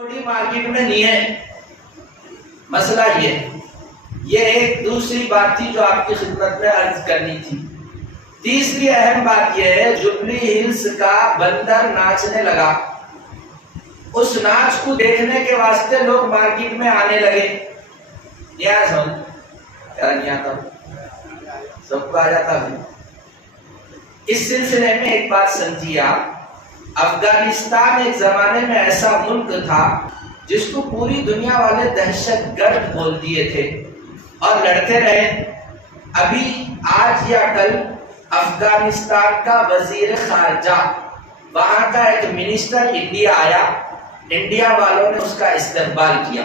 Market میں نہیں ہے. مسئلہ یہ ایک دوسری بات تھی جو آپ کی خدمت میں عرض کرنی تھی. تیسری اہم بات یہ ہے، جبلی ہلز کا بندر ناچنے لگا. اس ناچ کو دیکھنے کے واسطے لوگ مارکیٹ میں آنے لگے. نیاز ہو نہیں آتا سب کو آ جاتا ہے. اس سلسلے میں ایک بات سمجھیے آپ، افغانستان ایک زمانے میں ایسا ملک تھا جس کو پوری دنیا والے دہشت گرد بول دیے تھے اور لڑتے رہے. ابھی آج یا کل افغانستان کا وزیر خارجہ، وہاں کا ایک منسٹر انڈیا آیا، انڈیا والوں نے اس کا استقبال کیا.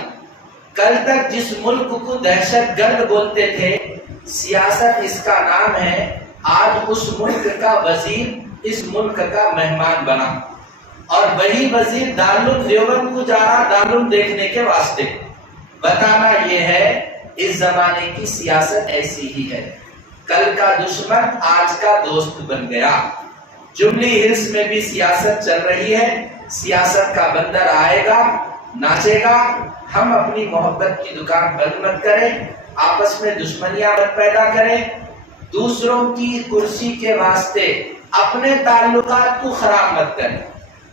کل تک جس ملک کو دہشت گرد بولتے تھے، سیاست اس کا نام ہے، آج اس ملک کا وزیر اس ملک کا مہمان بنا اور وہی وزیر دارالعلوم دیوبند کو جا رہا دارالعلوم دیکھنے کے واسطے. بتانا یہ ہے اس زمانے کی سیاست ایسی ہی ہے، کل کا دشمن آج کا دوست بن گیا. جبلی ہلز میں بھی سیاست چل رہی ہے. سیاست کا بندر آئے گا، ناچے گا. ہم اپنی محبت کی دکان بند مت کریں، آپس میں دشمنیاں مت پیدا کریں، دوسروں کی کرسی کے واسطے اپنے تعلقات کو خراب مت کریں.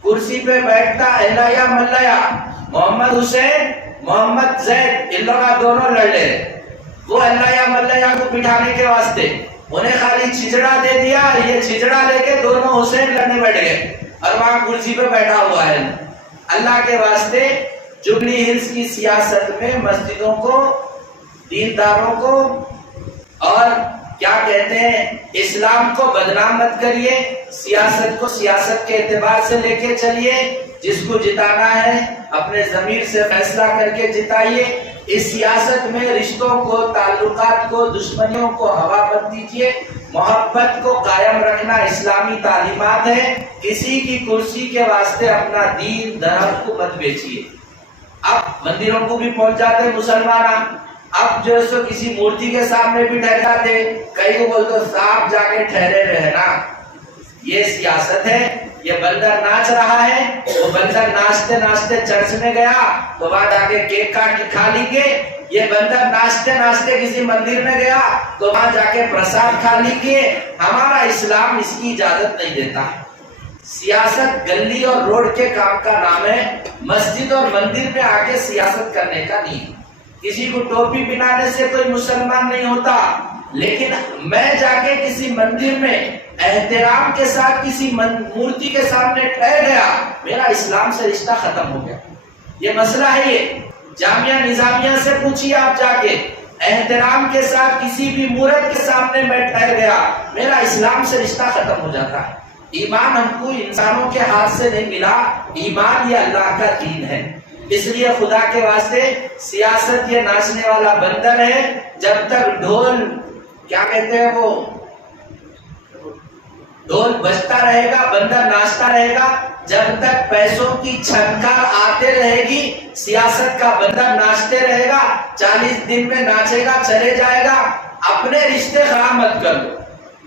کرسی پہ بیٹھتا اہلیہ ملیہ، محمد حسین محمد زید، ان لوگ دونوں لڑ لے رہے. وہ اہلیہ ملیہ کو بٹھانے کے واسطے انہیں خالی چھجڑا دے دیا، یہ چھجڑا لے کے دونوں حسین لڑنے بیٹھ گئے اور وہاں کرسی پہ بیٹھا ہوا ہے. اللہ کے واسطے جبلی ہلز کی سیاست میں مسجدوں کو، دینداروں کو اور کیا کہتے ہیں اسلام کو بدنام مت کریے. سیاست کو سیاست کے اعتبار سے لے کے چلیے. جس کو جتانا ہے اپنے ضمیر سے فیصلہ کر کے جتائیے. اس سیاست میں رشتوں کو، تعلقات کو، دشمنیوں کو ہوا مت دیجیے. محبت کو قائم رکھنا اسلامی تعلیمات ہے. کسی کی کرسی کے واسطے اپنا دین دھرم کو مت بیچیے. اب مندروں کو بھی پہنچ جاتے مسلمان، اب جو ہے سو کسی مورتی کے سامنے بھی ٹھہر جاتے. کئی کو بولتے صاحب جا کے ٹھہرے رہنا. یہ سیاست ہے. یہ بندر ناچ رہا ہے، وہ بندر ناچتے ناچتے چرچ میں گیا تو وہاں جا کے کیک کاٹ کے کھا لی گے. یہ بندر ناچتے ناچتے کسی مندر میں گیا تو وہاں جا کے پرساد کھا لی گے. ہمارا اسلام اس کی اجازت نہیں دیتا. سیاست گلی اور روڈ کے کام کا نام ہے، مسجد اور مندر میں آ کے سیاست کرنے کا نہیں. کسی کو ٹوپی پہنانے سے کوئی مسلمان نہیں ہوتا، لیکن میں جا کے کسی مندر میں احترام کے ساتھ کسی مورتی کے سامنے ٹھہر گیا، میرا اسلام سے رشتہ ختم ہو گیا. یہ مسئلہ ہے. یہ جامعہ نظامیہ سے پوچھیے آپ جا کے، احترام کے ساتھ کسی بھی مورت کے سامنے میں ٹھہر گیا، میرا اسلام سے رشتہ ختم ہو جاتا ہے. ایمان ہم کو انسانوں کے ہاتھ سے نہیں ملا، ایمان یہ اللہ کا دین ہے. اس لیے خدا کے واسطے سیاست یہ ناچنے والا بندر ہے. جب تک ڈھول کیا کہتے ہیں وہ ڈھول بجتا رہے گا، بندر ناچتا رہے گا. جب تک پیسوں کی چھنکار آتے رہے گی، سیاست کا بندر ناچتے رہے گا. 40 دن میں ناچے گا، چلے جائے گا. اپنے رشتے خراب مت کر لو،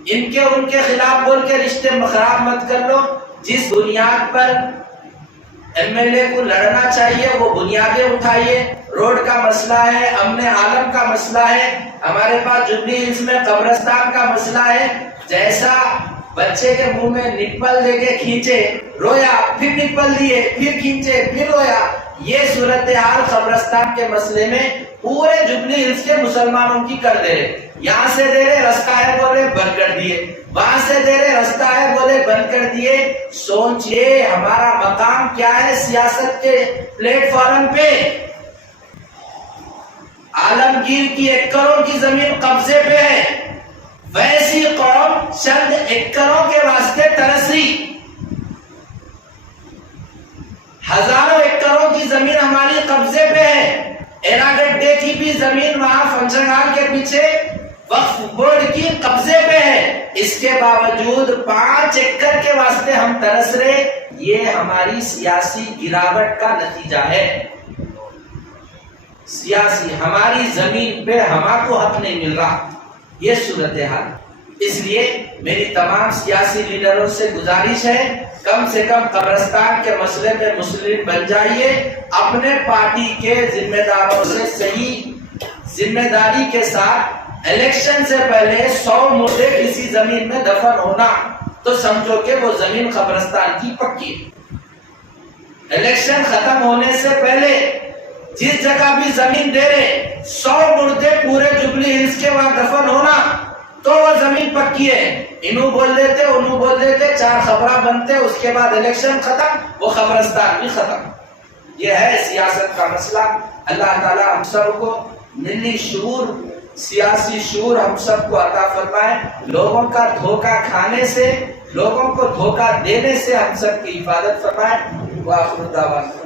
ان کے خلاف بول کے رشتے خراب مت کر لو. جس بنیاد پر ایم ایل اے کو لڑنا چاہیے وہ بنیادیں اٹھائیے. روڈ کا مسئلہ ہے، امن عالم کا مسئلہ ہے، ہمارے پاس جبلی ہلز میں قبرستان کا مسئلہ ہے. جیسا بچے کے منہ میں نپل دے کے کھینچے، رویا، پھر نپل دیے، پھر کھینچے، پھر رویا. یہ صورتحال قبرستان کے مسئلے میں پورے جبلی ہلز کے مسلمانوں کی کر دے رہے. یہاں سے دے رہے رستہ ہے بولے بند کر دیے، وہاں سے دے رہے رستہ ہے بولے بند کر دیے. سوچئے ہمارا مقام کیا ہے سیاست کے پلیٹ فارم پہ. عالمگیر کی ایکڑوں کی زمین قبضے پہ ہے، ویسی قوم چند ایکڑوں کے واسطے ترس رہی. ہزاروں ایکڑوں کی زمین ہماری قبضے پہ ہے. ایرا گڈے کی بھی زمین وہاں فنکشن ہال کے پیچھے وقف بورڈ کی قبضے پہ ہے. اس کے باوجود 5 ایکڑ کے واسطے ہم ترس رہے. یہ ہماری سیاسی گراوٹ کا نتیجہ ہے. سیاسی ہماری زمین پہ ہمارا کو حق نہیں مل رہا. یہ صورتحال اس لیے میری تمام سیاسی لیڈروں سے گزارش ہے کم سے کم قبرستان کے مسئلے میں مسلم بن جائیے، اپنے پارٹی کے ذمہ داروں سے صحیح ذمہ داری کے ساتھ الیکشن سے پہلے 100 مردے کسی زمین میں دفن ہونا تو سمجھو کہ وہ زمین قبرستان کی پکی ہے۔ الیکشن ختم ہونے سے پہلے جس جگہ بھی زمین دے رہے 100 مردے پورے جبلی ہلز کے وہاں دفن ہونا تو وہ زمین پکی ہے۔ انہوں بول دیتے انہوں بول دیتے، 4 خبریں بنتے، اس کے بعد الیکشن ختم، وہ قبرستان بھی ختم۔ یہ ہے سیاست کا مسئلہ۔ اللہ تعالیٰ ہم سب کو ملی شعور، سیاسی شعور ہم سب کو عطا فرمائے، لوگوں کا دھوکہ کھانے سے، لوگوں کو دھوکہ دینے سے ہم سب کی حفاظت فرمائے۔ وآخر دعوانا